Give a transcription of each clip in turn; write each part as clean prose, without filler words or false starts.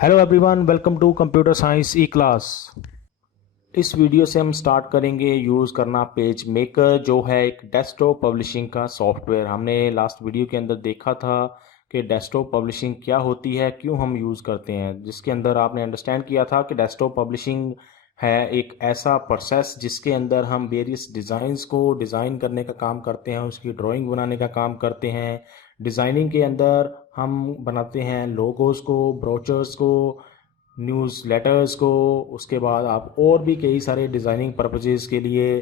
Hello everyone, welcome to computer science e class. इस video से हम स्टार्ट करेंगे यूज़ करना पेज मेकर, जो है एक डेस्कटॉप पब्लिशिंग का सॉफ्टवेयर। हमने लास्ट वीडियो के अंदर देखा था कि डेस्कटॉप पब्लिशिंग क्या होती है, क्यों हम यूज़ करते हैं, जिसके अंदर आपने अंडरस्टैंड किया था कि डेस्कटॉप पब्लिशिंग है एक ऐसा प्रोसेस जिसके अंदर हम वेरियस डिज़ाइंस को डिज़ाइन करने का काम करते हैं, उसकी ड्राइंग बनाने का काम करते हैं। डिज़ाइनिंग के अंदर हम बनाते हैं लोगोस को, ब्रोचर्स को, न्यूज़ लेटर्स को। उसके बाद आप और भी कई सारे डिज़ाइनिंग पर्पजेज़ के लिए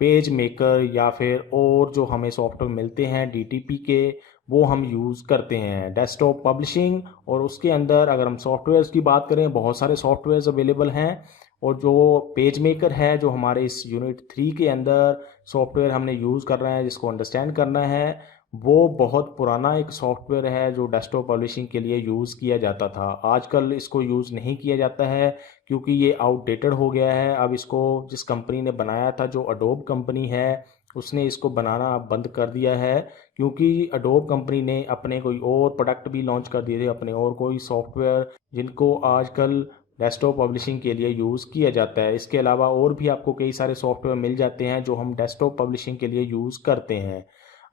पेज मेकर या फिर और जो हमें सॉफ्टवेयर मिलते हैं डीटीपी के, वो हम यूज़ करते हैं डेस्कटॉप पब्लिशिंग। और उसके अंदर अगर हम सॉफ्टवेयर्स की बात करें, बहुत सारे सॉफ्टवेयर्स अवेलेबल हैं। और जो पेज मेकर है, जो हमारे इस यूनिट 3 के अंदर सॉफ्टवेयर हमने यूज़ कर रहे हैं, जिसको अंडरस्टैंड करना है, वो बहुत पुराना एक सॉफ्टवेयर है जो डेस्कटॉप पब्लिशिंग के लिए यूज़ किया जाता था। आजकल इसको यूज़ नहीं किया जाता है क्योंकि ये आउटडेटेड हो गया है। अब इसको जिस कंपनी ने बनाया था, जो अडोब कंपनी है, उसने इसको बनाना अब बंद कर दिया है, क्योंकि अडोब कंपनी ने अपने कोई और प्रोडक्ट भी लॉन्च कर दिए थे, अपने और कोई सॉफ्टवेयर, जिनको आजकल डेस्कटॉप पब्लिशिंग के लिए यूज़ किया जाता है। इसके अलावा और भी आपको कई सारे सॉफ्टवेयर मिल जाते हैं जो हम डेस्कटॉप पब्लिशिंग के लिए यूज़ करते हैं।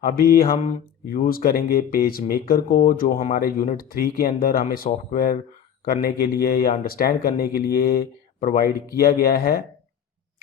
अभी हम यूज़ करेंगे पेज मेकर को, जो हमारे यूनिट 3 के अंदर हमें सॉफ्टवेयर करने के लिए या अंडरस्टैंड करने के लिए प्रोवाइड किया गया है।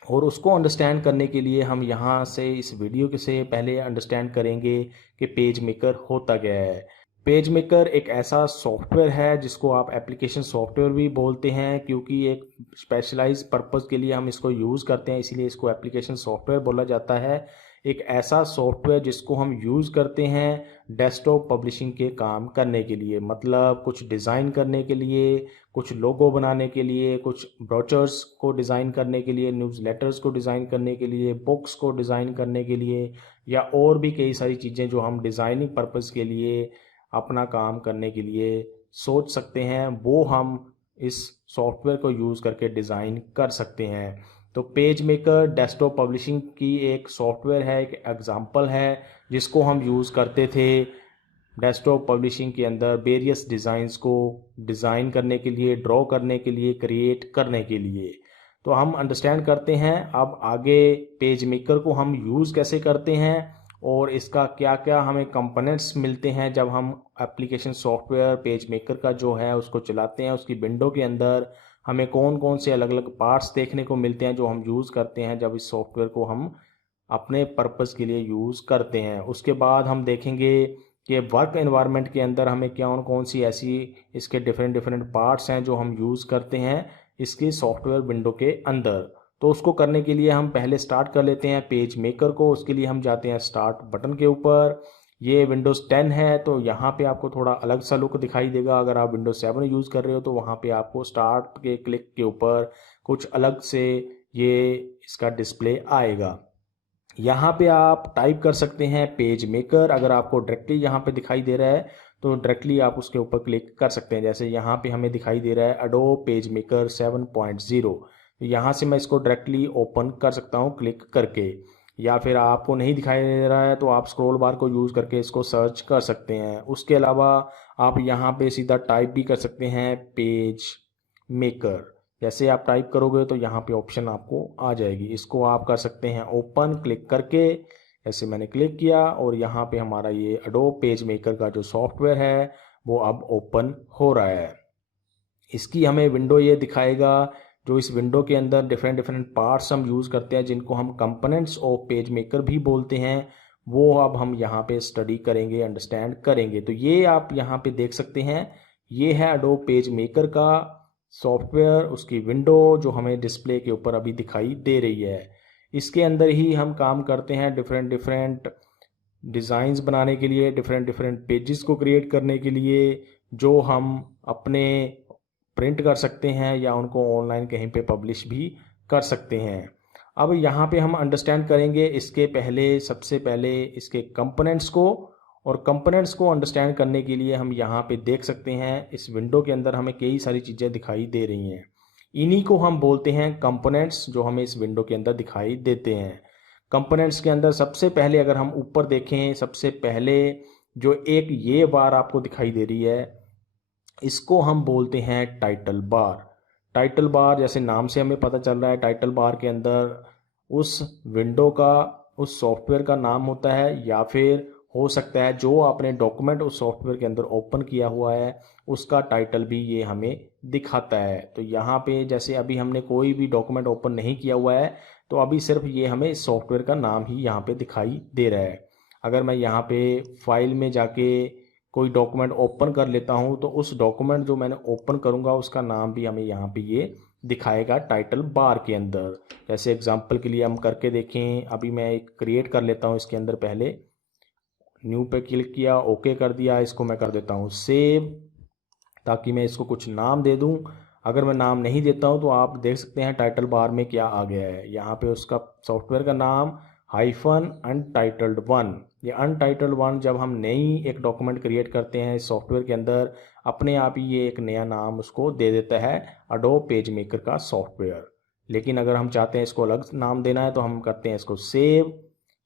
और उसको अंडरस्टैंड करने के लिए हम यहाँ से इस वीडियो के से पहले अंडरस्टैंड करेंगे कि पेज मेकर होता क्या है। पेज मेकर एक ऐसा सॉफ्टवेयर है जिसको आप एप्लीकेशन सॉफ्टवेयर भी बोलते हैं, क्योंकि एक स्पेशलाइज पर्पस के लिए हम इसको यूज़ करते हैं, इसीलिए इसको एप्लीकेशन सॉफ्टवेयर बोला जाता है। एक ऐसा सॉफ्टवेयर जिसको हम यूज़ करते हैं डेस्कटॉप पब्लिशिंग के काम करने के लिए, मतलब कुछ डिज़ाइन करने के लिए, कुछ लोगो बनाने के लिए, कुछ ब्रोचर्स को डिज़ाइन करने के लिए, न्यूज़ लेटर्स को डिज़ाइन करने के लिए, बुक्स को डिज़ाइन करने के लिए, या और भी कई सारी चीज़ें जो हम डिज़ाइनिंग पर्पस के लिए अपना काम करने के लिए सोच सकते हैं, वो हम इस सॉफ्टवेयर को यूज़ करके डिज़ाइन कर सकते हैं। तो पेज मेकर डेस्कटॉप पब्लिशिंग की एक सॉफ्टवेयर है, एक एग्जांपल है जिसको हम यूज़ करते थे डेस्कटॉप पब्लिशिंग के अंदर वेरियस डिज़ाइंस को डिज़ाइन करने के लिए, ड्रॉ करने के लिए, क्रिएट करने के लिए। तो हम अंडरस्टैंड करते हैं अब आगे पेज मेकर को हम यूज़ कैसे करते हैं और इसका क्या क्या हमें कंपोनेंट्स मिलते हैं जब हम एप्लीकेशन सॉफ्टवेयर पेज मेकर का जो है उसको चलाते हैं। उसकी विंडो के अंदर हमें कौन कौन से अलग अलग पार्ट्स देखने को मिलते हैं जो हम यूज़ करते हैं जब इस सॉफ्टवेयर को हम अपने पर्पस के लिए यूज़ करते हैं। उसके बाद हम देखेंगे कि वर्क एनवायरनमेंट के अंदर हमें क्या कौन सी ऐसी इसके डिफरेंट डिफरेंट पार्ट्स हैं जो हम यूज़ करते हैं इसके सॉफ्टवेयर विंडो के अंदर। तो उसको करने के लिए हम पहले स्टार्ट कर लेते हैं पेज मेकर को। उसके लिए हम जाते हैं स्टार्ट बटन के ऊपर। ये विंडोज़ 10 है तो यहाँ पे आपको थोड़ा अलग सा लुक दिखाई देगा। अगर आप विंडोज़ 7 यूज़ कर रहे हो तो वहाँ पे आपको स्टार्ट के क्लिक के ऊपर कुछ अलग से ये इसका डिस्प्ले आएगा। यहाँ पे आप टाइप कर सकते हैं पेज मेकर। अगर आपको डायरेक्टली यहाँ पे दिखाई दे रहा है तो डायरेक्टली आप उसके ऊपर क्लिक कर सकते हैं। जैसे यहाँ पे हमें दिखाई दे रहा है अडोब पेज मेकर 7.0, तो यहाँ से मैं इसको डायरेक्टली ओपन कर सकता हूँ क्लिक करके। या फिर आपको नहीं दिखाई दे रहा है तो आप स्क्रॉल बार को यूज़ करके इसको सर्च कर सकते हैं। उसके अलावा आप यहाँ पे सीधा टाइप भी कर सकते हैं पेज मेकर। जैसे आप टाइप करोगे तो यहाँ पे ऑप्शन आपको आ जाएगी, इसको आप कर सकते हैं ओपन क्लिक करके। ऐसे मैंने क्लिक किया और यहाँ पे हमारा ये अडोब पेज मेकर का जो सॉफ्टवेयर है वो अब ओपन हो रहा है। इसकी हमें विंडो ये दिखाएगा, जो इस विंडो के अंदर डिफरेंट डिफरेंट पार्ट्स हम यूज़ करते हैं जिनको हम कंपोनेंट्स ऑफ पेज मेकर भी बोलते हैं, वो अब हम यहाँ पे स्टडी करेंगे, अंडरस्टैंड करेंगे। तो ये आप यहाँ पे देख सकते हैं, ये है अडोब पेज मेकर का सॉफ्टवेयर, उसकी विंडो जो हमें डिस्प्ले के ऊपर अभी दिखाई दे रही है। इसके अंदर ही हम काम करते हैं डिफरेंट डिफरेंट डिज़ाइंस बनाने के लिए, डिफरेंट डिफरेंट पेजेस को क्रिएट करने के लिए, जो हम अपने प्रिंट कर सकते हैं या उनको ऑनलाइन कहीं पे पब्लिश भी कर सकते हैं। अब यहाँ पे हम अंडरस्टैंड करेंगे इसके पहले, सबसे पहले इसके कंपोनेंट्स को। और कंपोनेंट्स को अंडरस्टैंड करने के लिए हम यहाँ पे देख सकते हैं इस विंडो के अंदर हमें कई सारी चीज़ें दिखाई दे रही हैं। इन्हीं को हम बोलते हैं कंपोनेंट्स, जो हमें इस विंडो के अंदर दिखाई देते हैं। कंपोनेंट्स के अंदर सबसे पहले अगर हम ऊपर देखें, सबसे पहले जो एक ये बार आपको दिखाई दे रही है, इसको हम बोलते हैं टाइटल बार। टाइटल बार जैसे नाम से हमें पता चल रहा है, टाइटल बार के अंदर उस विंडो का, उस सॉफ्टवेयर का नाम होता है, या फिर हो सकता है जो आपने डॉक्यूमेंट उस सॉफ्टवेयर के अंदर ओपन किया हुआ है उसका टाइटल भी ये हमें दिखाता है। तो यहाँ पे जैसे अभी हमने कोई भी डॉक्यूमेंट ओपन नहीं किया हुआ है, तो अभी सिर्फ ये हमें इस सॉफ्टवेयर का नाम ही यहाँ पे दिखाई दे रहा है। अगर मैं यहाँ पे फाइल में जाके कोई डॉक्यूमेंट ओपन कर लेता हूँ, तो उस डॉक्यूमेंट जो मैंने ओपन करूँगा उसका नाम भी हमें यहाँ पे ये दिखाएगा टाइटल बार के अंदर। जैसे एग्जांपल के लिए हम करके देखें, अभी मैं एक क्रिएट कर लेता हूँ इसके अंदर। पहले न्यू पे क्लिक किया, ओके कर दिया, इसको मैं कर देता हूँ सेव, ताकि मैं इसको कुछ नाम दे दूँ। अगर मैं नाम नहीं देता हूँ तो आप देख सकते हैं टाइटल बार में क्या आ गया है। यहाँ पे उसका सॉफ्टवेयर का नाम हाइफन अनटाइटल्ड वन। ये अनटाइटल्ड वन जब हम नई एक डॉक्यूमेंट क्रिएट करते हैं इस सॉफ्टवेयर के अंदर, अपने आप ही ये एक नया नाम उसको दे देता है, एडोब पेज मेकर का सॉफ्टवेयर। लेकिन अगर हम चाहते हैं इसको अलग नाम देना है तो हम करते हैं इसको सेव।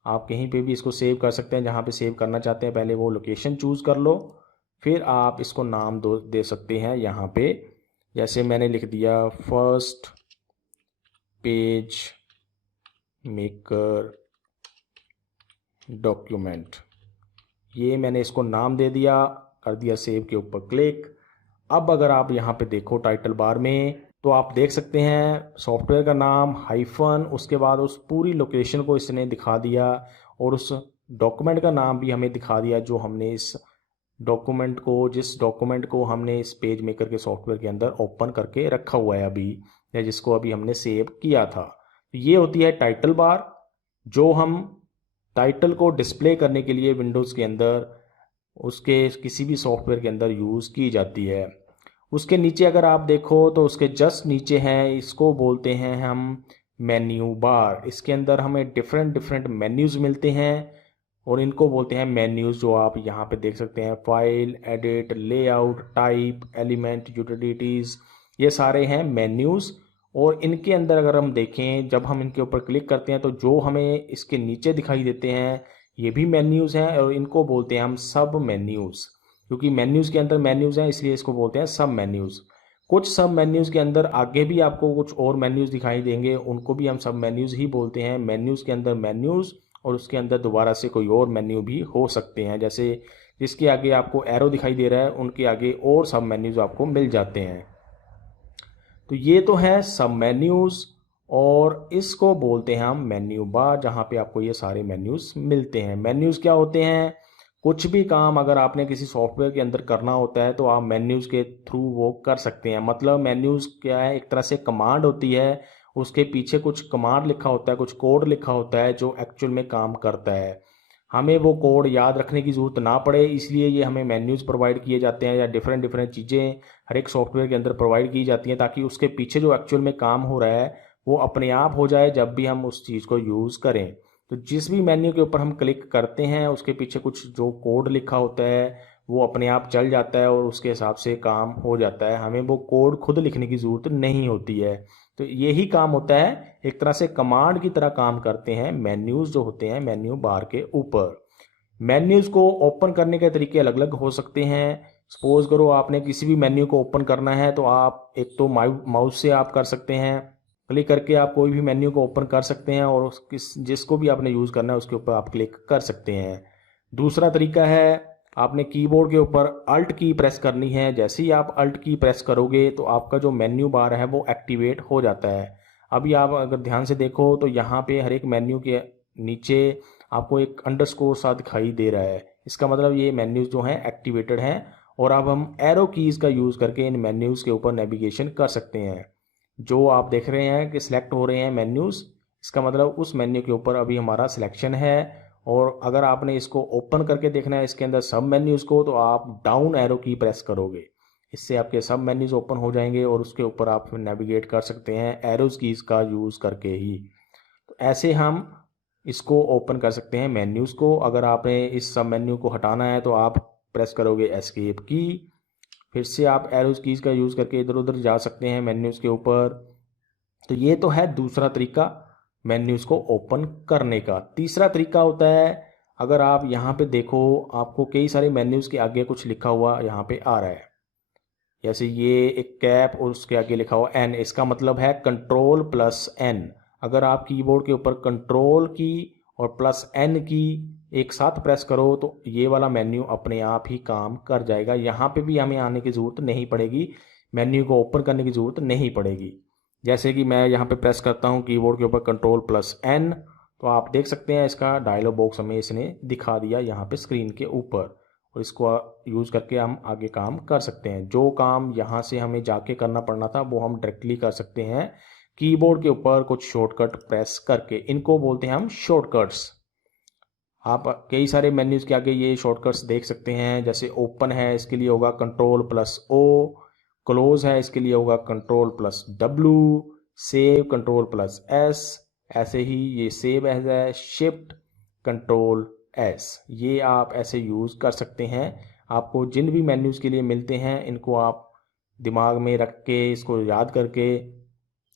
आप कहीं पे भी इसको सेव कर सकते हैं, जहाँ पे सेव करना चाहते हैं पहले वो लोकेशन चूज़ कर लो, फिर आप इसको नाम दे सकते हैं यहाँ पे। जैसे मैंने लिख दिया फर्स्ट पेज मेकर डॉक्यूमेंट, ये मैंने इसको नाम दे दिया, कर दिया सेव के ऊपर क्लिक। अब अगर आप यहाँ पे देखो टाइटल बार में, तो आप देख सकते हैं सॉफ्टवेयर का नाम हाइफन, उसके बाद उस पूरी लोकेशन को इसने दिखा दिया, और उस डॉक्यूमेंट का नाम भी हमें दिखा दिया जो हमने इस डॉक्यूमेंट को, जिस डॉक्यूमेंट को हमने इस पेज मेकर के सॉफ्टवेयर के अंदर ओपन करके रखा हुआ है अभी, या जिसको अभी हमने सेव किया था। तो ये होती है टाइटल बार, जो हम टाइटल को डिस्प्ले करने के लिए विंडोज़ के अंदर उसके किसी भी सॉफ्टवेयर के अंदर यूज़ की जाती है। उसके नीचे अगर आप देखो तो उसके जस्ट नीचे हैं, इसको बोलते हैं हम मेन्यू बार। इसके अंदर हमें डिफरेंट डिफरेंट मेन्यूज़ मिलते हैं, और इनको बोलते हैं मेन्यूज़, जो आप यहाँ पे देख सकते हैं। File, edit, layout, type, element, utilities, ये सारे हैं मेन्यूज़। और इनके अंदर अगर हम देखें, जब हम इनके ऊपर क्लिक करते हैं तो जो हमें इसके नीचे दिखाई देते हैं ये भी मेन्यूज़ हैं, और इनको बोलते हैं हम सब मेन्यूज़। क्योंकि मेन्यूज़ के अंदर मेन्यूज़ हैं इसलिए इसको बोलते हैं सब मेन्यूज़। कुछ सब मेन्यूज़ के अंदर आगे भी आपको कुछ और मेन्यूज़ दिखाई देंगे, उनको भी हम सब मेन्यूज़ ही बोलते हैं। मेन्यूज़ के अंदर मेन्यूज़, और उसके अंदर दोबारा से कोई और मेन्यू भी हो सकते हैं। जैसे जिसके आगे आपको एरो दिखाई दे रहा है उनके आगे और सब मेन्यूज़ आपको मिल जाते हैं। तो ये तो है सब मेन्यूज़, और इसको बोलते हैं हम मेन्यू बार, जहाँ पे आपको ये सारे मेन्यूज़ मिलते हैं। मेन्यूज़ क्या होते हैं? कुछ भी काम अगर आपने किसी सॉफ्टवेयर के अंदर करना होता है तो आप मेन्यूज़ के थ्रू वो कर सकते हैं। मतलब मेन्यूज़ क्या है? एक तरह से कमांड होती है, उसके पीछे कुछ कमांड लिखा होता है, कुछ कोड लिखा होता है जो एक्चुअल में काम करता है। हमें वो कोड याद रखने की ज़रूरत ना पड़े, इसलिए ये हमें मेन्यूज़ प्रोवाइड किए जाते हैं, या डिफरेंट डिफरेंट चीज़ें हर एक सॉफ्टवेयर के अंदर प्रोवाइड की जाती हैं, ताकि उसके पीछे जो एक्चुअल में काम हो रहा है वो अपने आप हो जाए जब भी हम उस चीज़ को यूज़ करें। तो जिस भी मेन्यू के ऊपर हम क्लिक करते हैं उसके पीछे कुछ जो कोड लिखा होता है वो अपने आप चल जाता है, और उसके हिसाब से काम हो जाता है। हमें वो कोड खुद लिखने की ज़रूरत नहीं होती है। तो यही काम होता है, एक तरह से कमांड की तरह काम करते हैं मेन्यूज़ जो होते हैं मेन्यू बार के ऊपर। मेन्यूज़ को ओपन करने के तरीके अलग अलग हो सकते हैं। सपोज करो आपने किसी भी मेन्यू को ओपन करना है तो आप एक तो माउस से आप कर सकते हैं, क्लिक करके आप कोई भी मेन्यू को ओपन कर सकते हैं, और जिसको भी आपने यूज़ करना है उसके ऊपर आप क्लिक कर सकते हैं। दूसरा तरीका है, आपने कीबोर्ड के ऊपर अल्ट की प्रेस करनी है। जैसे ही आप अल्ट की प्रेस करोगे तो आपका जो मेन्यू बार है वो एक्टिवेट हो जाता है। अभी आप अगर ध्यान से देखो तो यहाँ पे हर एक मेन्यू के नीचे आपको एक अंडरस्कोर सा दिखाई दे रहा है। इसका मतलब ये मेन्यूज़ जो हैं एक्टिवेटेड हैं, और अब हम एरो कीज़ का यूज़ करके इन मेन्यूज़ के ऊपर नेविगेशन कर सकते हैं। जो आप देख रहे हैं कि सिलेक्ट हो रहे हैं मेन्यूज़, इसका मतलब उस मेन्यू के ऊपर अभी हमारा सिलेक्शन है। और अगर आपने इसको ओपन करके देखना है इसके अंदर सब मेन्यूज़ को, तो आप डाउन एरो की प्रेस करोगे, इससे आपके सब मेन्यूज़ ओपन हो जाएंगे, और उसके ऊपर आप नेविगेट कर सकते हैं एरोज़ कीज़ का यूज़ करके ही। तो ऐसे हम इसको ओपन कर सकते हैं मेन्यूज़ को। अगर आपने इस सब मेन्यू को हटाना है तो आप प्रेस करोगे एस्केप की, फिर से आप एरोज़ कीज़ का यूज़ करके इधर उधर जा सकते हैं मेन्यूज़ के ऊपर। तो ये तो है दूसरा तरीका मेन्यूज़ को ओपन करने का। तीसरा तरीका होता है, अगर आप यहाँ पे देखो आपको कई सारे मेन्यूज़ के आगे कुछ लिखा हुआ यहाँ पे आ रहा है। जैसे ये एक कैप और उसके आगे लिखा हुआ एन, इसका मतलब है कंट्रोल प्लस एन। अगर आप कीबोर्ड के ऊपर कंट्रोल की और प्लस एन की एक साथ प्रेस करो तो ये वाला मेन्यू अपने आप ही काम कर जाएगा। यहाँ पे भी हमें आने की ज़रूरत नहीं पड़ेगी, मेन्यू को ओपन करने की ज़रूरत नहीं पड़ेगी। जैसे कि मैं यहाँ पे प्रेस करता हूँ कीबोर्ड के ऊपर कंट्रोल प्लस एन, तो आप देख सकते हैं इसका डायलॉग बॉक्स हमें इसने दिखा दिया यहाँ पे स्क्रीन के ऊपर, और इसको यूज़ करके हम आगे काम कर सकते हैं। जो काम यहाँ से हमें जाके करना पड़ना था वो हम डायरेक्टली कर सकते हैं कीबोर्ड के ऊपर कुछ शॉर्टकट प्रेस करके। इनको बोलते हैं हम शॉर्टकट्स। आप कई सारे मेन्यूज़ के आगे ये शॉर्टकट्स देख सकते हैं। जैसे ओपन है, इसके लिए होगा कंट्रोल प्लस ओ, क्लोज है, इसके लिए होगा control plus W, save control plus S, ऐसे ही ये सेव एज है शिफ्ट कंट्रोल एस। ये आप ऐसे यूज़ कर सकते हैं। आपको जिन भी मेन्यूज़ के लिए मिलते हैं इनको आप दिमाग में रख के इसको याद करके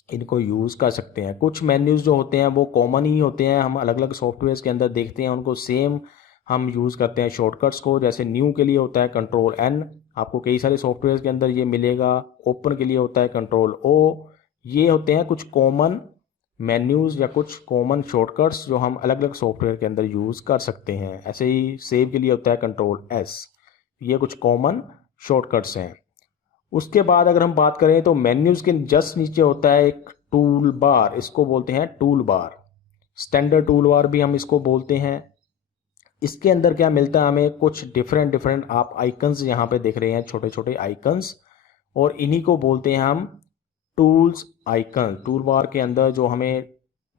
इनको यूज़ कर सकते हैं। कुछ मेन्यूज़ जो होते हैं वो कॉमन ही होते हैं, हम अलग अलग सॉफ्टवेयर्स के अंदर देखते हैं उनको सेम हम यूज़ करते हैं शॉर्टकट्स को। जैसे न्यू के लिए होता है कंट्रोल एन, आपको कई सारे सॉफ्टवेयर्स के अंदर ये मिलेगा। ओपन के लिए होता है कंट्रोल ओ। ये होते हैं कुछ कॉमन मेन्यूज़ या कुछ कॉमन शॉर्टकट्स जो हम अलग अलग सॉफ्टवेयर के अंदर यूज़ कर सकते हैं। ऐसे ही सेव के लिए होता है कंट्रोल एस। ये कुछ कॉमन शॉर्टकट्स हैं। उसके बाद अगर हम बात करें तो मेन्यूज़ के जस्ट नीचे होता है एक टूल बार, इसको बोलते हैं tool bar, standard tool bar भी हम इसको बोलते हैं। इसके अंदर क्या मिलता है हमें, कुछ डिफरेंट डिफरेंट आप आइकन्स यहाँ पे देख रहे हैं, छोटे छोटे आइकन्स, और इन्हीं को बोलते हैं हम टूल्स आइकन। टूल बार के अंदर जो हमें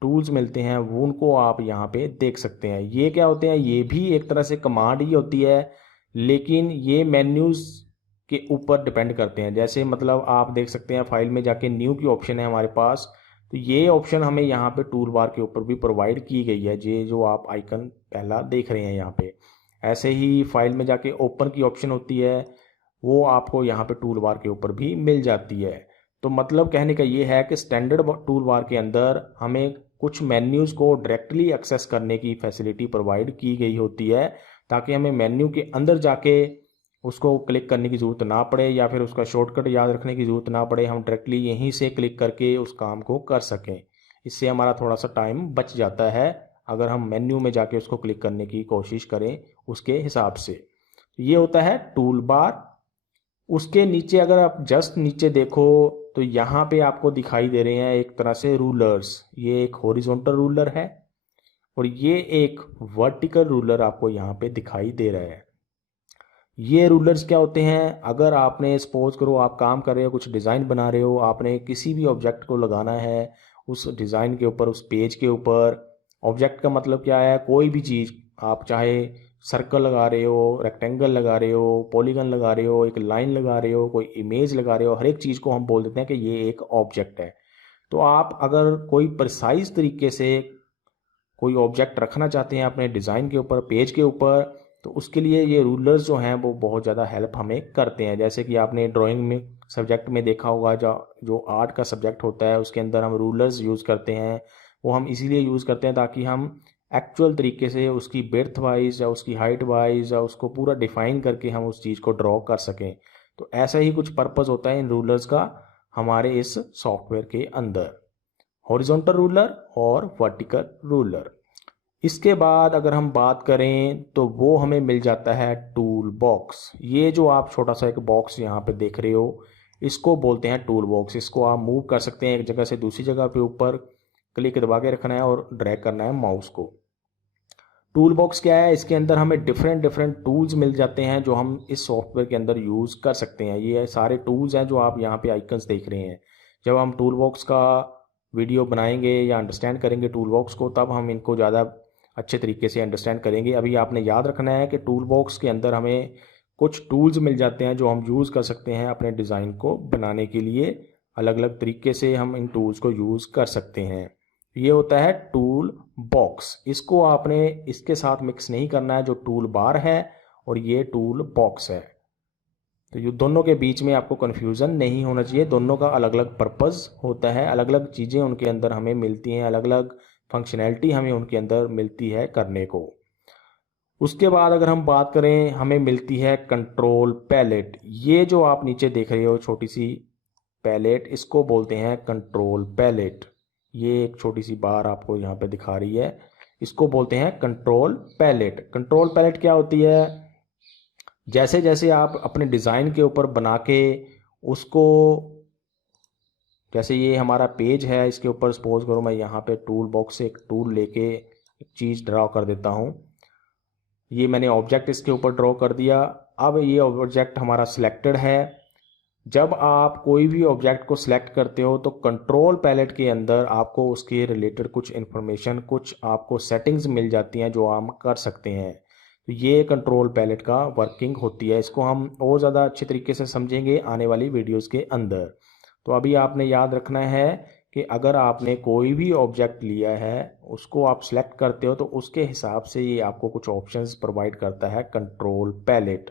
टूल्स मिलते हैं वो उनको आप यहाँ पे देख सकते हैं। ये क्या होते हैं, ये भी एक तरह से कमांड ही होती है, लेकिन ये मेन्यूज़ के ऊपर डिपेंड करते हैं। जैसे मतलब आप देख सकते हैं फाइल में जाके न्यू की ऑप्शन है हमारे पास, तो ये ऑप्शन हमें यहाँ पे टूल बार के ऊपर भी प्रोवाइड की गई है, ये जो आप आइकन पहला देख रहे हैं यहाँ पे। ऐसे ही फाइल में जाके ओपन की ऑप्शन होती है, वो आपको यहाँ पे टूल बार के ऊपर भी मिल जाती है। तो मतलब कहने का ये है कि स्टैंडर्ड टूल बार के अंदर हमें कुछ मेन्यूज़ को डायरेक्टली एक्सेस करने की फैसिलिटी प्रोवाइड की गई होती है, ताकि हमें मेन्यू के अंदर जाके उसको क्लिक करने की ज़रूरत ना पड़े या फिर उसका शॉर्टकट याद रखने की ज़रूरत ना पड़े, हम डायरेक्टली यहीं से क्लिक करके उस काम को कर सकें। इससे हमारा थोड़ा सा टाइम बच जाता है अगर हम मेन्यू में जाके उसको क्लिक करने की कोशिश करें उसके हिसाब से। ये होता है टूल बार। उसके नीचे अगर आप जस्ट नीचे देखो तो यहाँ पे आपको दिखाई दे रहे हैं एक तरह से रूलर्स। ये एक हॉरिजॉन्टल रूलर है और ये एक वर्टिकल रूलर आपको यहाँ पे दिखाई दे रहा है। ये रूलर्स क्या होते हैं, अगर आपने सपोज करो आप काम कर रहे हो, कुछ डिज़ाइन बना रहे हो, आपने किसी भी ऑब्जेक्ट को लगाना है उस डिज़ाइन के ऊपर, उस पेज के ऊपर। ऑब्जेक्ट का मतलब क्या है, कोई भी चीज़, आप चाहे सर्कल लगा रहे हो, रेक्टेंगल लगा रहे हो, पॉलीगन लगा रहे हो, एक लाइन लगा रहे हो, कोई इमेज लगा रहे हो, हर एक चीज़ को हम बोल देते हैं कि ये एक ऑब्जेक्ट है। तो आप अगर कोई प्रिसाइज तरीके से कोई ऑब्जेक्ट रखना चाहते हैं अपने डिज़ाइन के ऊपर, पेज के ऊपर, तो उसके लिए ये रूलर्स जो हैं वो बहुत ज़्यादा हेल्प हमें करते हैं। जैसे कि आपने ड्राइंग में सब्जेक्ट में देखा होगा, जो आर्ट का सब्जेक्ट होता है उसके अंदर हम रूलर्स यूज़ करते हैं। वो हम इसीलिए यूज़ करते हैं ताकि हम एक्चुअल तरीके से उसकी बेड्थ वाइज या उसकी हाइट वाइज या उसको पूरा डिफ़ाइन करके हम उस चीज़ को ड्रॉ कर सकें। तो ऐसा ही कुछ पर्पज़ होता है इन रूलर्स का हमारे इस सॉफ्टवेयर के अंदर, हॉरिजॉन्टल रूलर और वर्टिकल रूलर। इसके बाद अगर हम बात करें तो वो हमें मिल जाता है टूल बॉक्स। ये जो आप छोटा सा एक बॉक्स यहाँ पे देख रहे हो, इसको बोलते हैं टूल बॉक्स। इसको आप मूव कर सकते हैं एक जगह से दूसरी जगह पे, ऊपर क्लिक दबा के रखना है और ड्रैग करना है माउस को। टूल बॉक्स क्या है, इसके अंदर हमें डिफरेंट डिफरेंट टूल्स मिल जाते हैं जो हम इस सॉफ्टवेयर के अंदर यूज़ कर सकते हैं। ये सारे टूल्स हैं जो आप यहाँ पे आइकन्स देख रहे हैं। जब हम टूल बॉक्स का वीडियो बनाएंगे या अंडरस्टैंड करेंगे टूल बॉक्स को, तब हम इनको ज़्यादा अच्छे तरीके से अंडरस्टैंड करेंगे। अभी आपने याद रखना है कि टूल बॉक्स के अंदर हमें कुछ टूल्स मिल जाते हैं जो हम यूज़ कर सकते हैं अपने डिज़ाइन को बनाने के लिए। अलग अलग तरीके से हम इन टूल्स को यूज़ कर सकते हैं। ये होता है टूल बॉक्स। इसको आपने इसके साथ मिक्स नहीं करना है जो टूल बार है और ये टूल बॉक्स है। तो ये दोनों के बीच में आपको कन्फ्यूज़न नहीं होना चाहिए। दोनों का अलग अलग पर्पज़ होता है, अलग अलग चीज़ें उनके अंदर हमें मिलती हैं, अलग अलग फंक्शनैलिटी हमें उनके अंदर मिलती है करने को। उसके बाद अगर हम बात करें, हमें मिलती है कंट्रोल पैलेट। ये जो आप नीचे देख रहे हो छोटी सी पैलेट, इसको बोलते हैं कंट्रोल पैलेट। ये एक छोटी सी बार आपको यहाँ पे दिखा रही है, इसको बोलते हैं कंट्रोल पैलेट। कंट्रोल पैलेट क्या होती है? जैसे जैसे आप अपने डिज़ाइन के ऊपर बना के उसको, जैसे ये हमारा पेज है, इसके ऊपर सपोज करो मैं यहाँ पे टूल बॉक्स से एक टूल लेके एक चीज़ ड्रा कर देता हूँ। ये मैंने ऑब्जेक्ट इसके ऊपर ड्रॉ कर दिया। अब ये ऑब्जेक्ट हमारा सिलेक्टेड है। जब आप कोई भी ऑब्जेक्ट को सिलेक्ट करते हो तो कंट्रोल पैलेट के अंदर आपको उसके रिलेटेड कुछ इन्फॉर्मेशन, कुछ आपको सेटिंग्स मिल जाती हैं जो हम कर सकते हैं। तो ये कंट्रोल पैलेट का वर्किंग होती है। इसको हम और ज़्यादा अच्छे तरीके से समझेंगे आने वाली वीडियोस के अंदर। तो अभी आपने याद रखना है कि अगर आपने कोई भी ऑब्जेक्ट लिया है, उसको आप सिलेक्ट करते हो तो उसके हिसाब से ये आपको कुछ ऑप्शंस प्रोवाइड करता है कंट्रोल पैलेट।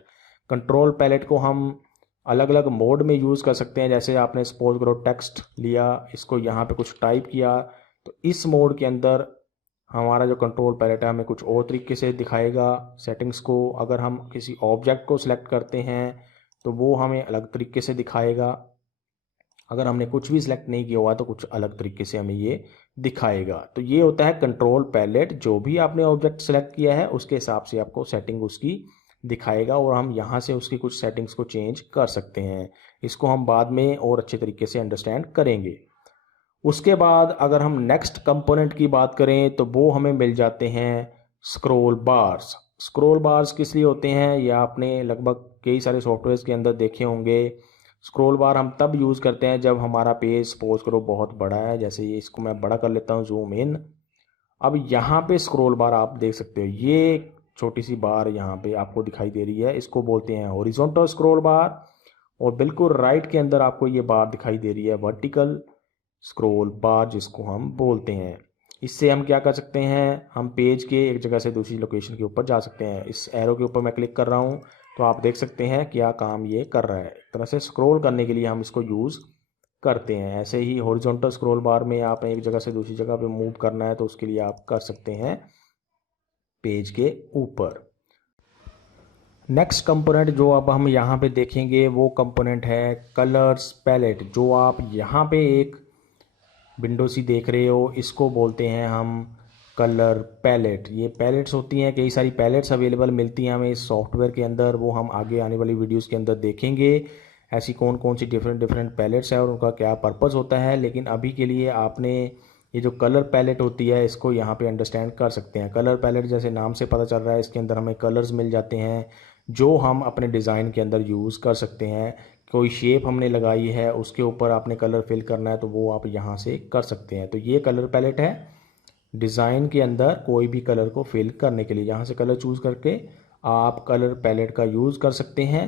कंट्रोल पैलेट को हम अलग अलग मोड में यूज़ कर सकते हैं। जैसे आपने सपोज करो टेक्स्ट लिया, इसको यहाँ पे कुछ टाइप किया, तो इस मोड के अंदर हमारा जो कंट्रोल पैलेट है हमें कुछ और तरीके से दिखाएगा सेटिंग्स को। अगर हम किसी ऑब्जेक्ट को सिलेक्ट करते हैं तो वो हमें अलग तरीके से दिखाएगा। अगर हमने कुछ भी सिलेक्ट नहीं किया हुआ तो कुछ अलग तरीके से हमें ये दिखाएगा। तो ये होता है कंट्रोल पैलेट। जो भी आपने ऑब्जेक्ट सेलेक्ट किया है उसके हिसाब से आपको सेटिंग उसकी दिखाएगा और हम यहाँ से उसकी कुछ सेटिंग्स को चेंज कर सकते हैं। इसको हम बाद में और अच्छे तरीके से अंडरस्टैंड करेंगे। उसके बाद अगर हम नेक्स्ट कंपोनेंट की बात करें तो वो हमें मिल जाते हैं स्क्रॉल बार्स। स्क्रॉल बार्स किस लिए होते हैं, या आपने लगभग कई सारे सॉफ्टवेयर के अंदर देखे होंगे। स्क्रॉल बार हम तब यूज़ करते हैं जब हमारा पेज सपोज करो बहुत बड़ा है। जैसे ये, इसको मैं बड़ा कर लेता हूँ, जूम इन। अब यहाँ पे स्क्रॉल बार आप देख सकते हो, ये छोटी सी बार यहाँ पे आपको दिखाई दे रही है, इसको बोलते हैं हॉरिजॉन्टल स्क्रॉल बार। और बिल्कुल राइट के अंदर आपको ये बार दिखाई दे रही है वर्टिकल स्क्रॉल बार, जिसको हम बोलते हैं। इससे हम क्या कर सकते हैं, हम पेज के एक जगह से दूसरी लोकेशन के ऊपर जा सकते हैं। इस एरो के ऊपर मैं क्लिक कर रहा हूँ तो आप देख सकते हैं क्या काम ये कर रहा है। एक तरह से स्क्रॉल करने के लिए हम इसको यूज़ करते हैं। ऐसे ही हॉरिजॉन्टल स्क्रॉल बार में आप एक जगह से दूसरी जगह पे मूव करना है तो उसके लिए आप कर सकते हैं पेज के ऊपर। नेक्स्ट कंपोनेंट जो अब हम यहाँ पे देखेंगे वो कंपोनेंट है कलर्स पैलेट। जो आप यहाँ पे एक विंडो सी देख रहे हो, इसको बोलते हैं हम कलर पैलेट। ये पैलेट्स होती हैं, कई सारी पैलेट्स अवेलेबल मिलती हैं हमें इस सॉफ्टवेयर के अंदर, वो हम आगे आने वाली वीडियोस के अंदर देखेंगे ऐसी कौन कौन सी डिफरेंट डिफरेंट पैलेट्स हैं और उनका क्या पर्पस होता है। लेकिन अभी के लिए आपने ये जो कलर पैलेट होती है इसको यहाँ पे अंडरस्टैंड कर सकते हैं। कलर पैलेट जैसे नाम से पता चल रहा है, इसके अंदर हमें कलर्स मिल जाते हैं जो हम अपने डिज़ाइन के अंदर यूज़ कर सकते हैं। कोई शेप हमने लगाई है, उसके ऊपर आपने कलर फिल करना है तो वो आप यहाँ से कर सकते हैं। तो ये कलर पैलेट है डिज़ाइन के अंदर कोई भी कलर को फिल करने के लिए। यहाँ से कलर चूज़ करके आप कलर पैलेट का यूज़ कर सकते हैं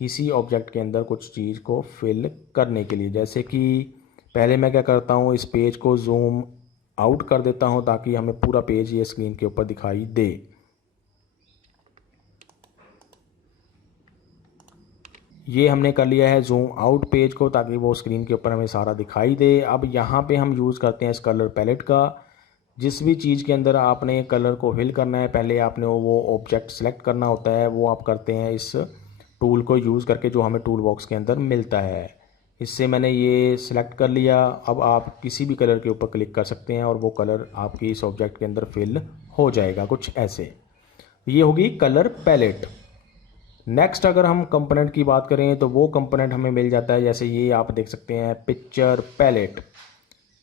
किसी ऑब्जेक्ट के अंदर कुछ चीज़ को फिल करने के लिए। जैसे कि पहले मैं क्या करता हूँ, इस पेज को जूम आउट कर देता हूँ ताकि हमें पूरा पेज ये स्क्रीन के ऊपर दिखाई दे। ये हमने कर लिया है जूम आउट पेज को ताकि वो स्क्रीन के ऊपर हमें सारा दिखाई दे। अब यहाँ पे हम यूज़ करते हैं इस कलर पैलेट का। जिस भी चीज़ के अंदर आपने कलर को फिल करना है, पहले आपने वो ऑब्जेक्ट सेलेक्ट करना होता है, वो आप करते हैं इस टूल को यूज़ करके जो हमें टूल बॉक्स के अंदर मिलता है। इससे मैंने ये सिलेक्ट कर लिया। अब आप किसी भी कलर के ऊपर क्लिक कर सकते हैं और वो कलर आपकी इस ऑब्जेक्ट के अंदर फिल हो जाएगा, कुछ ऐसे। ये होगी कलर पैलेट। नेक्स्ट अगर हम कंपोनेंट की बात करें तो वो कंपोनेंट हमें मिल जाता है, जैसे ये आप देख सकते हैं पिक्चर पैलेट।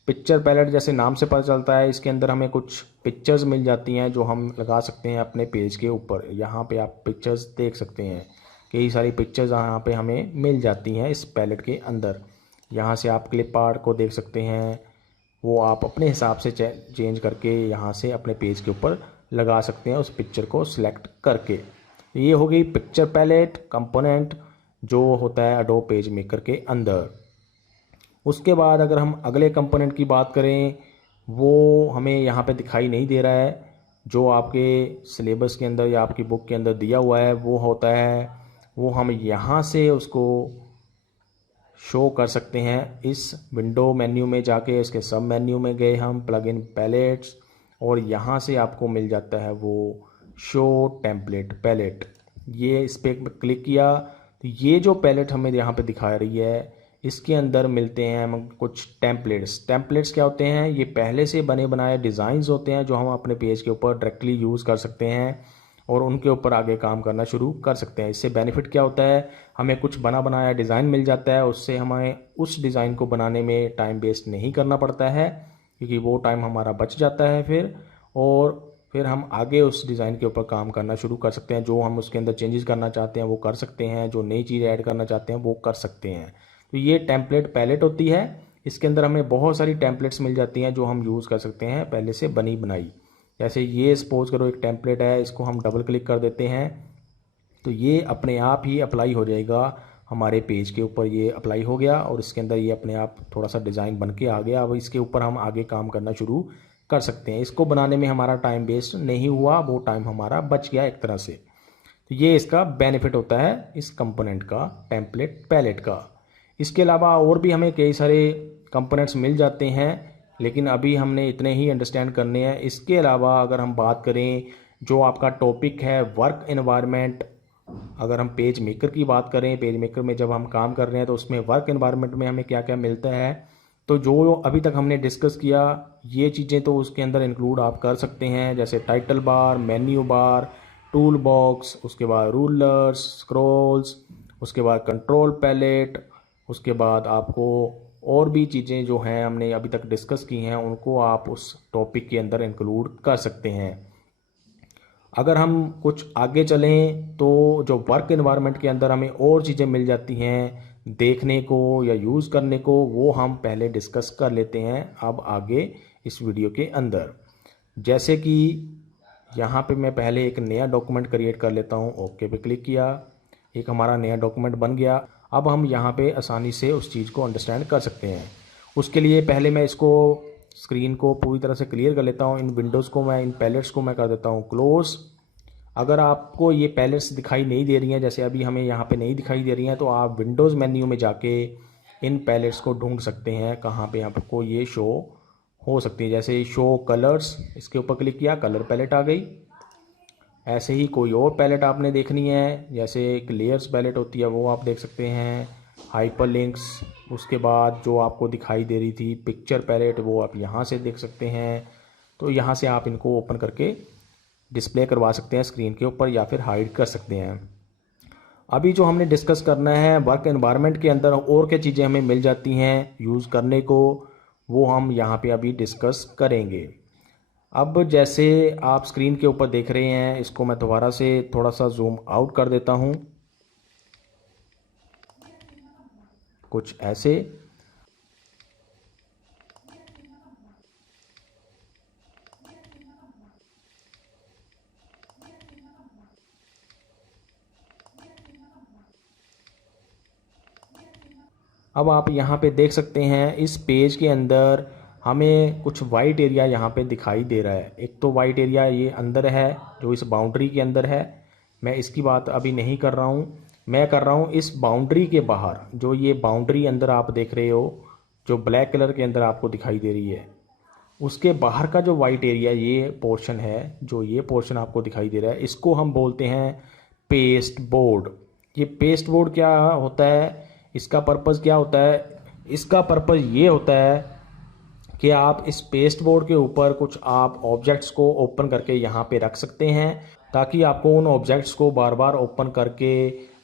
पिक्चर पैलेट जैसे नाम से पता चलता है, इसके अंदर हमें कुछ पिक्चर्स मिल जाती हैं जो हम लगा सकते हैं अपने पेज के ऊपर। यहाँ पे आप पिक्चर्स देख सकते हैं, कई सारी पिक्चर्स यहाँ पे हमें मिल जाती हैं इस पैलेट के अंदर। यहाँ से आप क्लिप आर्ट को देख सकते हैं, वो आप अपने हिसाब से चेंज करके यहाँ से अपने पेज के ऊपर लगा सकते हैं उस पिक्चर को सिलेक्ट करके। ये हो गई पिक्चर पैलेट कंपोनेंट जो होता है एडोब पेज मेकर के अंदर। उसके बाद अगर हम अगले कंपोनेंट की बात करें, वो हमें यहाँ पे दिखाई नहीं दे रहा है, जो आपके सिलेबस के अंदर या आपकी बुक के अंदर दिया हुआ है वो होता है, वो हम यहाँ से उसको शो कर सकते हैं। इस विंडो मेन्यू में जाके इसके सब मेन्यू में गए हम, प्लग इन पैलेट्स, और यहाँ से आपको मिल जाता है वो शो टेम्पलेट पैलेट, ये इस पर क्लिक किया तो ये जो पैलेट हमें यहाँ पे दिखा रही है इसके अंदर मिलते हैं हम कुछ टेम्पलेट्स। टेम्पलेट्स क्या होते हैं? ये पहले से बने बनाए डिज़ाइंस होते हैं जो हम अपने पेज के ऊपर डायरेक्टली यूज़ कर सकते हैं और उनके ऊपर आगे काम करना शुरू कर सकते हैं। इससे बेनिफिट क्या होता है? हमें कुछ बना बनाया डिज़ाइन मिल जाता है, उससे हमें उस डिज़ाइन को बनाने में टाइम वेस्ट नहीं करना पड़ता है क्योंकि वो टाइम हमारा बच जाता है फिर हम आगे उस डिज़ाइन के ऊपर काम करना शुरू कर सकते हैं। जो हम उसके अंदर चेंजेस करना चाहते हैं वो कर सकते हैं, जो नई चीज़ ऐड करना चाहते हैं वो कर सकते हैं। तो ये टेम्पलेट पैलेट होती है। इसके अंदर हमें बहुत सारी टेम्पलेट्स मिल जाती हैं जो हम यूज़ कर सकते हैं पहले से बनी बनाई। जैसे ये सपोज करो एक टेम्पलेट है, इसको हम डबल क्लिक कर देते हैं तो ये अपने आप ही अप्लाई हो जाएगा हमारे पेज के ऊपर। ये अप्लाई हो गया और इसके अंदर ये अपने आप थोड़ा सा डिज़ाइन बन के आ गया। अब इसके ऊपर हम आगे काम करना शुरू कर सकते हैं। इसको बनाने में हमारा टाइम वेस्ट नहीं हुआ, वो टाइम हमारा बच गया एक तरह से। तो ये इसका बेनिफिट होता है इस कंपोनेंट का, टेम्पलेट पैलेट का। इसके अलावा और भी हमें कई सारे कंपोनेंट्स मिल जाते हैं लेकिन अभी हमने इतने ही अंडरस्टैंड करने हैं। इसके अलावा अगर हम बात करें जो आपका टॉपिक है वर्क एनवायरनमेंट, अगर हम पेज मेकर की बात करें, पेज मेकर में जब हम काम कर रहे हैं तो उसमें वर्क एनवायरनमेंट में हमें क्या क्या मिलता है, तो जो अभी तक हमने डिस्कस किया ये चीज़ें तो उसके अंदर इंक्लूड आप कर सकते हैं। जैसे title bar, menu bar, tool box, उसके बाद रूलर्स, स्क्रॉल्स, उसके बाद कंट्रोल पैलेट, उसके बाद आपको और भी चीज़ें जो हैं हमने अभी तक डिस्कस की हैं उनको आप उस टॉपिक के अंदर इंक्लूड कर सकते हैं। अगर हम कुछ आगे चलें तो जो वर्क एनवायरनमेंट के अंदर हमें और चीज़ें मिल जाती हैं देखने को या यूज़ करने को, वो हम पहले डिस्कस कर लेते हैं अब आगे इस वीडियो के अंदर। जैसे कि यहाँ पे मैं पहले एक नया डॉक्यूमेंट क्रिएट कर लेता हूँ, ओके पे क्लिक किया, एक हमारा नया डॉक्यूमेंट बन गया। अब हम यहाँ पे आसानी से उस चीज़ को अंडरस्टैंड कर सकते हैं। उसके लिए पहले मैं इसको स्क्रीन को पूरी तरह से क्लियर कर लेता हूँ। इन विंडोज़ को मैं, इन पैलेट्स को मैं कर देता हूँ क्लोज़। अगर आपको ये पैलेट्स दिखाई नहीं दे रही हैं, जैसे अभी हमें यहाँ पे नहीं दिखाई दे रही हैं, तो आप विंडोज़ मेन्यू में जाके इन पैलेट्स को ढूंढ सकते हैं कहाँ पे आपको ये शो हो सकती है। जैसे शो कलर्स, इसके ऊपर क्लिक किया, कलर पैलेट आ गई। ऐसे ही कोई और पैलेट आपने देखनी है, जैसे एक लेयर्स पैलेट होती है वो आप देख सकते हैं, हाइपरलिंक्स, उसके बाद जो आपको दिखाई दे रही थी पिक्चर पैलेट वो आप यहाँ से देख सकते हैं। तो यहाँ से आप इनको ओपन करके डिस्प्ले करवा सकते हैं स्क्रीन के ऊपर या फिर हाइड कर सकते हैं। अभी जो हमने डिस्कस करना है वर्क एनवायरनमेंट के अंदर और क्या चीज़ें हमें मिल जाती हैं यूज़ करने को, वो हम यहाँ पे अभी डिस्कस करेंगे। अब जैसे आप स्क्रीन के ऊपर देख रहे हैं, इसको मैं दोबारा से थोड़ा सा जूम आउट कर देता हूँ, कुछ ऐसे। अब आप यहाँ पे देख सकते हैं इस पेज के अंदर हमें कुछ वाइट एरिया यहाँ पे दिखाई दे रहा है। एक तो वाइट एरिया ये अंदर है जो इस बाउंड्री के अंदर है, मैं इसकी बात अभी नहीं कर रहा हूँ, मैं कर रहा हूँ इस बाउंड्री के बाहर। जो ये बाउंड्री अंदर आप देख रहे हो जो ब्लैक कलर के अंदर आपको दिखाई दे रही है, उसके बाहर का जो वाइट एरिया ये पोर्शन है, जो ये पोर्शन आपको दिखाई दे रहा है, इसको हम बोलते हैं पेस्ट बोर्ड। ये पेस्ट बोर्ड क्या होता है, इसका पर्पज़ क्या होता है? इसका पर्पज़ ये होता है कि आप इस पेस्ट बोर्ड के ऊपर कुछ आप ऑब्जेक्ट्स को ओपन करके यहाँ पे रख सकते हैं ताकि आपको उन ऑब्जेक्ट्स को बार बार ओपन करके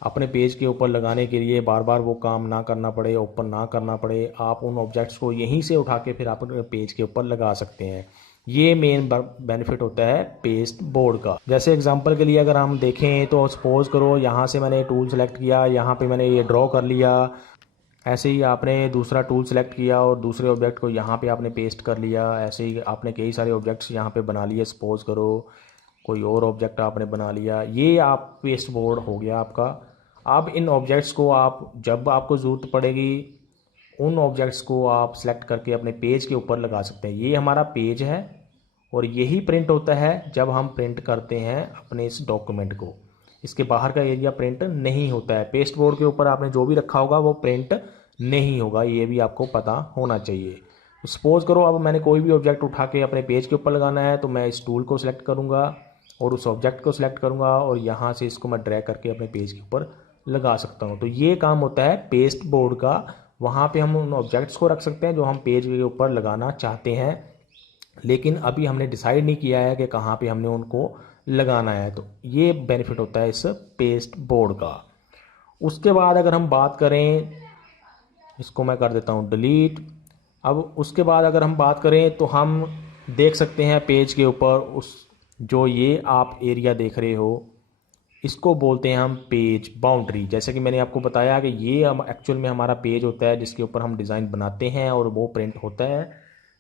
अपने पेज के ऊपर लगाने के लिए बार बार वो काम ना करना पड़े, ओपन ना करना पड़े। आप उन ऑब्जेक्ट्स को यहीं से उठा के फिर आप अपने पेज के ऊपर लगा सकते हैं। ये मेन बेनिफिट होता है पेस्ट बोर्ड का। जैसे एग्जांपल के लिए अगर हम देखें तो सपोज करो यहाँ से मैंने टूल सेलेक्ट किया, यहाँ पे मैंने ये ड्रॉ कर लिया, ऐसे ही आपने दूसरा टूल सेलेक्ट किया और दूसरे ऑब्जेक्ट को यहाँ पे आपने पेस्ट कर लिया। ऐसे ही आपने कई सारे ऑब्जेक्ट्स यहाँ पे बना लिए, सपोज करो कोई और ऑब्जेक्ट आपने बना लिया, ये आप पेस्ट बोर्ड हो गया आपका। अब इन ऑब्जेक्ट्स को आप जब आपको ज़रूरत पड़ेगी उन ऑब्जेक्ट्स को आप सेलेक्ट करके अपने पेज के ऊपर लगा सकते हैं। ये हमारा पेज है और यही प्रिंट होता है जब हम प्रिंट करते हैं अपने इस डॉक्यूमेंट को। इसके बाहर का एरिया प्रिंट नहीं होता है। पेस्ट बोर्ड के ऊपर आपने जो भी रखा होगा वो प्रिंट नहीं होगा, ये भी आपको पता होना चाहिए। सपोज करो अब मैंने कोई भी ऑब्जेक्ट उठा के अपने पेज के ऊपर लगाना है तो मैं इस टूल को सिलेक्ट करूँगा, और उस ऑब्जेक्ट को सिलेक्ट करूँगा और यहाँ से इसको मैं ड्रैग करके अपने पेज के ऊपर लगा सकता हूँ। तो ये काम होता है पेस्ट बोर्ड का। वहाँ पे हम उन ऑब्जेक्ट्स को रख सकते हैं जो हम पेज के ऊपर लगाना चाहते हैं, लेकिन अभी हमने डिसाइड नहीं किया है कि कहाँ पे हमने उनको लगाना है। तो ये बेनिफिट होता है इस पेस्ट बोर्ड का। उसके बाद अगर हम बात करें, इसको मैं कर देता हूँ डिलीट। अब उसके बाद अगर हम बात करें तो हम देख सकते हैं पेज के ऊपर उस जो ये आप एरिया देख रहे हो, इसको बोलते हैं हम पेज बाउंड्री। जैसे कि मैंने आपको बताया कि ये हम एक्चुअल में हमारा पेज होता है जिसके ऊपर हम डिज़ाइन बनाते हैं और वो प्रिंट होता है।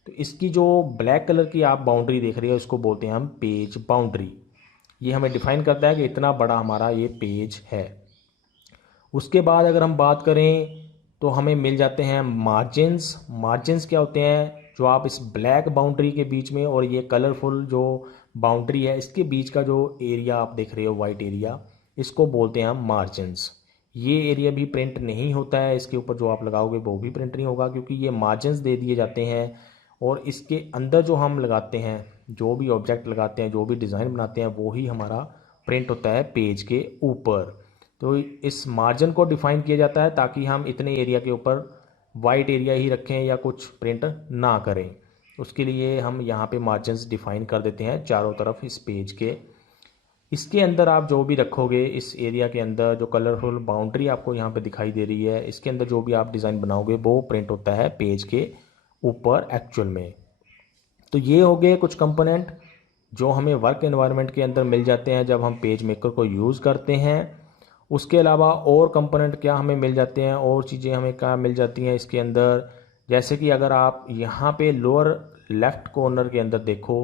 तो इसकी जो ब्लैक कलर की आप बाउंड्री देख रहे हो इसको बोलते हैं हम पेज बाउंड्री। ये हमें डिफाइन करता है कि इतना बड़ा हमारा ये पेज है। उसके बाद अगर हम बात करें तो हमें मिल जाते हैं मार्जिन्स। मार्जिन्स क्या होते हैं? जो आप इस ब्लैक बाउंड्री के बीच में और ये कलरफुल जो बाउंड्री है इसके बीच का जो एरिया आप देख रहे हो, वाइट एरिया, इसको बोलते हैं हम मार्जिन्स। ये एरिया भी प्रिंट नहीं होता है, इसके ऊपर जो आप लगाओगे वो भी प्रिंट नहीं होगा क्योंकि ये मार्जिन्स दे दिए जाते हैं। और इसके अंदर जो हम लगाते हैं, जो भी ऑब्जेक्ट लगाते हैं, जो भी डिज़ाइन बनाते हैं, वो ही हमारा प्रिंट होता है पेज के ऊपर। तो इस मार्जिन को डिफाइन किया जाता है ताकि हम इतने एरिया के ऊपर वाइट एरिया ही रखें या कुछ प्रिंट ना करें। उसके लिए हम यहाँ पे मार्जिन्स डिफाइन कर देते हैं चारों तरफ इस पेज के। इसके अंदर आप जो भी रखोगे, इस एरिया के अंदर जो कलरफुल बाउंड्री आपको यहाँ पे दिखाई दे रही है, इसके अंदर जो भी आप डिज़ाइन बनाओगे वो प्रिंट होता है पेज के ऊपर एक्चुअल में। तो ये हो गए कुछ कंपोनेंट जो हमें वर्क एनवायरनमेंट के अंदर मिल जाते हैं जब हम पेज मेकर को यूज़ करते हैं। उसके अलावा और कंपोनेंट क्या हमें मिल जाते हैं, और चीज़ें हमें क्या मिल जाती हैं इसके अंदर, जैसे कि अगर आप यहाँ पे लोअर लेफ्ट कॉर्नर के अंदर देखो,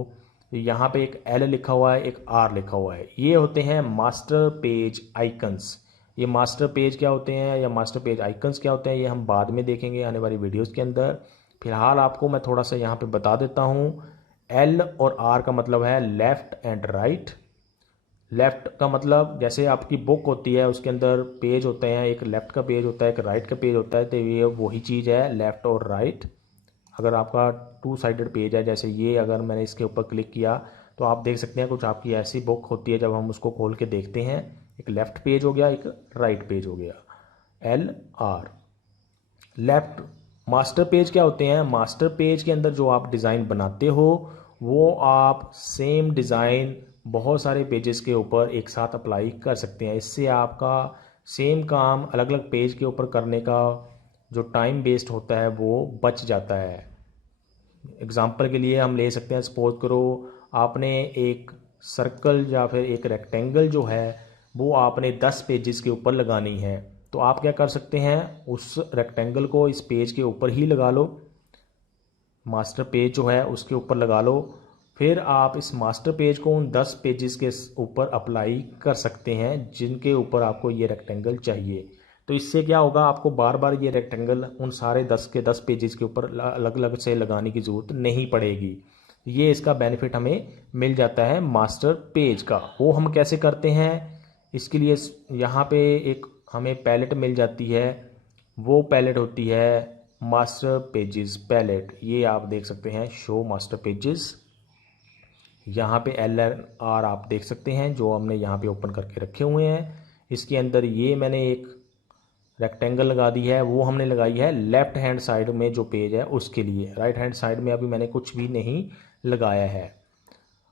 यहाँ पे एक एल लिखा हुआ है, एक आर लिखा हुआ है। ये होते हैं मास्टर पेज आइकन्स। ये मास्टर पेज क्या होते हैं या मास्टर पेज आइकन्स क्या होते हैं ये हम बाद में देखेंगे आने वाली वीडियोज़ के अंदर। फिलहाल आपको मैं थोड़ा सा यहाँ पे बता देता हूँ। एल और आर का मतलब है लेफ़्ट एंड राइट। लेफ़्ट का मतलब जैसे आपकी बुक होती है उसके अंदर पेज होते हैं, एक लेफ़्ट का पेज होता है, एक राइट का पेज होता है, तो ये वही चीज़ है लेफ़्ट और राइट। अगर आपका टू साइडेड पेज है, जैसे ये, अगर मैंने इसके ऊपर क्लिक किया तो आप देख सकते हैं कुछ आपकी ऐसी बुक होती है, जब हम उसको खोल के देखते हैं एक लेफ़्ट पेज हो गया, एक राइट पेज हो गया। L R left. Master page क्या होते हैं? मास्टर पेज के अंदर जो आप डिज़ाइन बनाते हो वो आप सेम डिज़ाइन बहुत सारे पेजेस के ऊपर एक साथ अप्लाई कर सकते हैं। इससे आपका सेम काम अलग अलग पेज के ऊपर करने का जो टाइम वेस्ट होता है वो बच जाता है। एग्जाम्पल के लिए हम ले सकते हैं, सपोज करो आपने एक सर्कल या फिर एक रेक्टेंगल जो है वो आपने 10 पेजेस के ऊपर लगानी है, तो आप क्या कर सकते हैं, उस रेक्टेंगल को इस पेज के ऊपर ही लगा लो, मास्टर पेज जो है उसके ऊपर लगा लो। फिर आप इस मास्टर पेज को उन 10 पेजेस के ऊपर अप्लाई कर सकते हैं जिनके ऊपर आपको ये रेक्टेंगल चाहिए। तो इससे क्या होगा, आपको बार बार ये रेक्टेंगल उन सारे 10 के 10 पेजेस के ऊपर अलग अलग से लगाने की ज़रूरत नहीं पड़ेगी। ये इसका बेनिफिट हमें मिल जाता है मास्टर पेज का। वो हम कैसे करते हैं, इसके लिए यहाँ पे एक हमें पैलेट मिल जाती है। वो पैलेट होती है मास्टर पेजेस पैलेट। ये आप देख सकते हैं शो मास्टर पेजेस। यहाँ पे एल आर आप देख सकते हैं जो हमने यहाँ पे ओपन करके रखे हुए हैं। इसके अंदर ये मैंने एक रेक्टेंगल लगा दी है, वो हमने लगाई है लेफ्ट हैंड साइड में जो पेज है उसके लिए। राइट हैंड साइड में अभी मैंने कुछ भी नहीं लगाया है।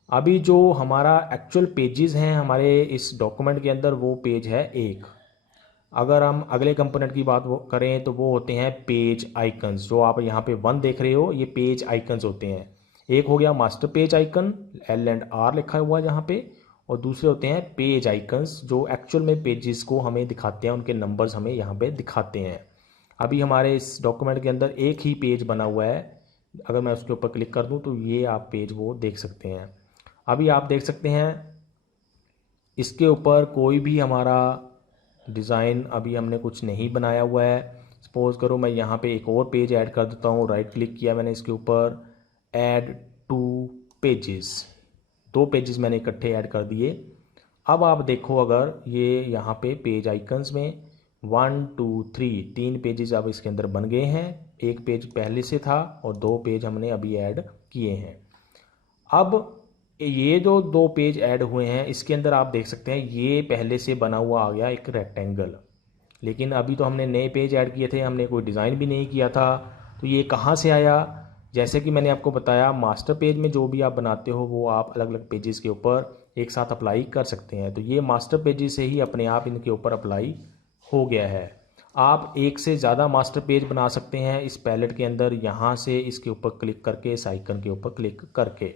अभी जो हमारा एक्चुअल पेजेस हैं हमारे इस डॉक्यूमेंट के अंदर, वो पेज है एक। अगर हम अगले कंपोनेंट की बात करें तो वो होते हैं पेज आइकन्स। जो आप यहाँ पे 1 देख रहे हो ये पेज आइकन्स होते हैं। एक हो गया master page icon, L and R लिखा हुआ है यहाँ पे, और दूसरे होते हैं पेज आइकन्स जो एक्चुअल में पेजेस को हमें दिखाते हैं, उनके नंबर्स हमें यहाँ पे दिखाते हैं। अभी हमारे इस डॉक्यूमेंट के अंदर एक ही पेज बना हुआ है, अगर मैं उसके ऊपर क्लिक कर दूँ तो ये आप पेज वो देख सकते हैं। अभी आप देख सकते हैं इसके ऊपर कोई भी हमारा डिज़ाइन अभी हमने कुछ नहीं बनाया हुआ है। सपोज़ करो मैं यहाँ पे एक और पेज ऐड कर देता हूँ, राइट क्लिक किया मैंने इसके ऊपर, ऐड टू पेजेस, 2 पेजेस मैंने इकट्ठे ऐड कर दिए। अब आप देखो अगर ये यहाँ पे पेज आइकन्स में 1 2 3 पेजेस अब इसके अंदर बन गए हैं। एक पेज पहले से था और 2 पेज हमने अभी ऐड किए हैं। अब ये जो दो पेज ऐड हुए हैं इसके अंदर आप देख सकते हैं ये पहले से बना हुआ आ गया एक रेक्टेंगल, लेकिन अभी तो हमने नए पेज ऐड किए थे, हमने कोई डिज़ाइन भी नहीं किया था। तो ये कहाँ से आया? जैसे कि मैंने आपको बताया, मास्टर पेज में जो भी आप बनाते हो वो आप अलग अलग पेजेस के ऊपर एक साथ अप्लाई कर सकते हैं। तो ये मास्टर पेजेस से ही अपने आप इनके ऊपर अप्लाई हो गया है। आप एक से ज़्यादा मास्टर पेज बना सकते हैं इस पैलेट के अंदर, यहाँ से इसके ऊपर क्लिक करके, इस आइकन के ऊपर क्लिक करके।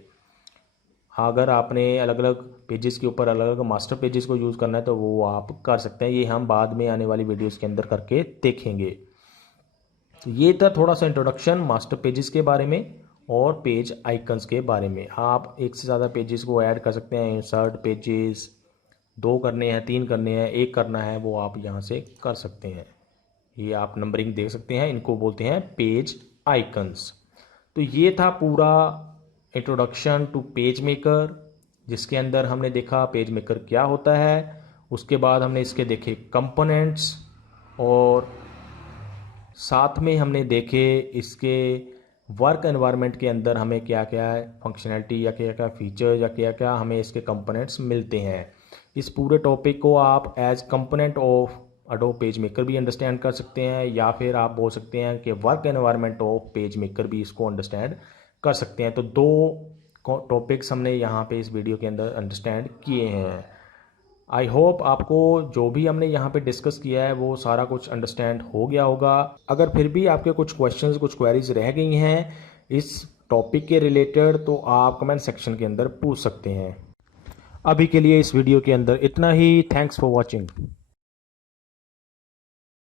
अगर आपने अलग अलग पेजेस के ऊपर अलग अलग मास्टर पेजेस को यूज़ करना है तो वो आप कर सकते हैं। ये हम बाद में आने वाली वीडियोस के अंदर करके देखेंगे। तो ये था थोड़ा सा इंट्रोडक्शन मास्टर पेजेस के बारे में और पेज आइकन्स के बारे में। आप एक से ज़्यादा पेजेस को ऐड कर सकते हैं। इंसर्ट पेजेस 2 करने हैं, 3 करने हैं, 1 करना है, वो आप यहाँ से कर सकते हैं। ये आप नंबरिंग देख सकते हैं, इनको बोलते हैं पेज आइकन्स। तो ये था पूरा इंट्रोडक्शन टू पेज मेकर, जिसके अंदर हमने देखा पेज मेकर क्या होता है। उसके बाद हमने इसके देखे कंपोनेंट्स और साथ में हमने देखे इसके वर्क एनवायरनमेंट के अंदर हमें क्या क्या फंक्शनैलिटी या क्या क्या फीचर्स या क्या क्या हमें इसके कंपोनेंट्स मिलते हैं। इस पूरे टॉपिक को आप as component of Adobe page maker भी अंडरस्टैंड कर सकते हैं, या फिर आप बोल सकते हैं कि work environment of page maker भी इसको अंडरस्टैंड कर सकते हैं। तो दो टॉपिक्स हमने यहाँ पे इस वीडियो के अंदर अंडरस्टैंड किए हैं। आई होप आपको जो भी हमने यहाँ पे डिस्कस किया है वो सारा कुछ अंडरस्टैंड हो गया होगा। अगर फिर भी आपके कुछ क्वेश्चंस, कुछ क्वेरीज रह गई हैं इस टॉपिक के रिलेटेड तो आप कमेंट सेक्शन के अंदर पूछ सकते हैं। अभी के लिए इस वीडियो के अंदर इतना ही। Thanks for watching.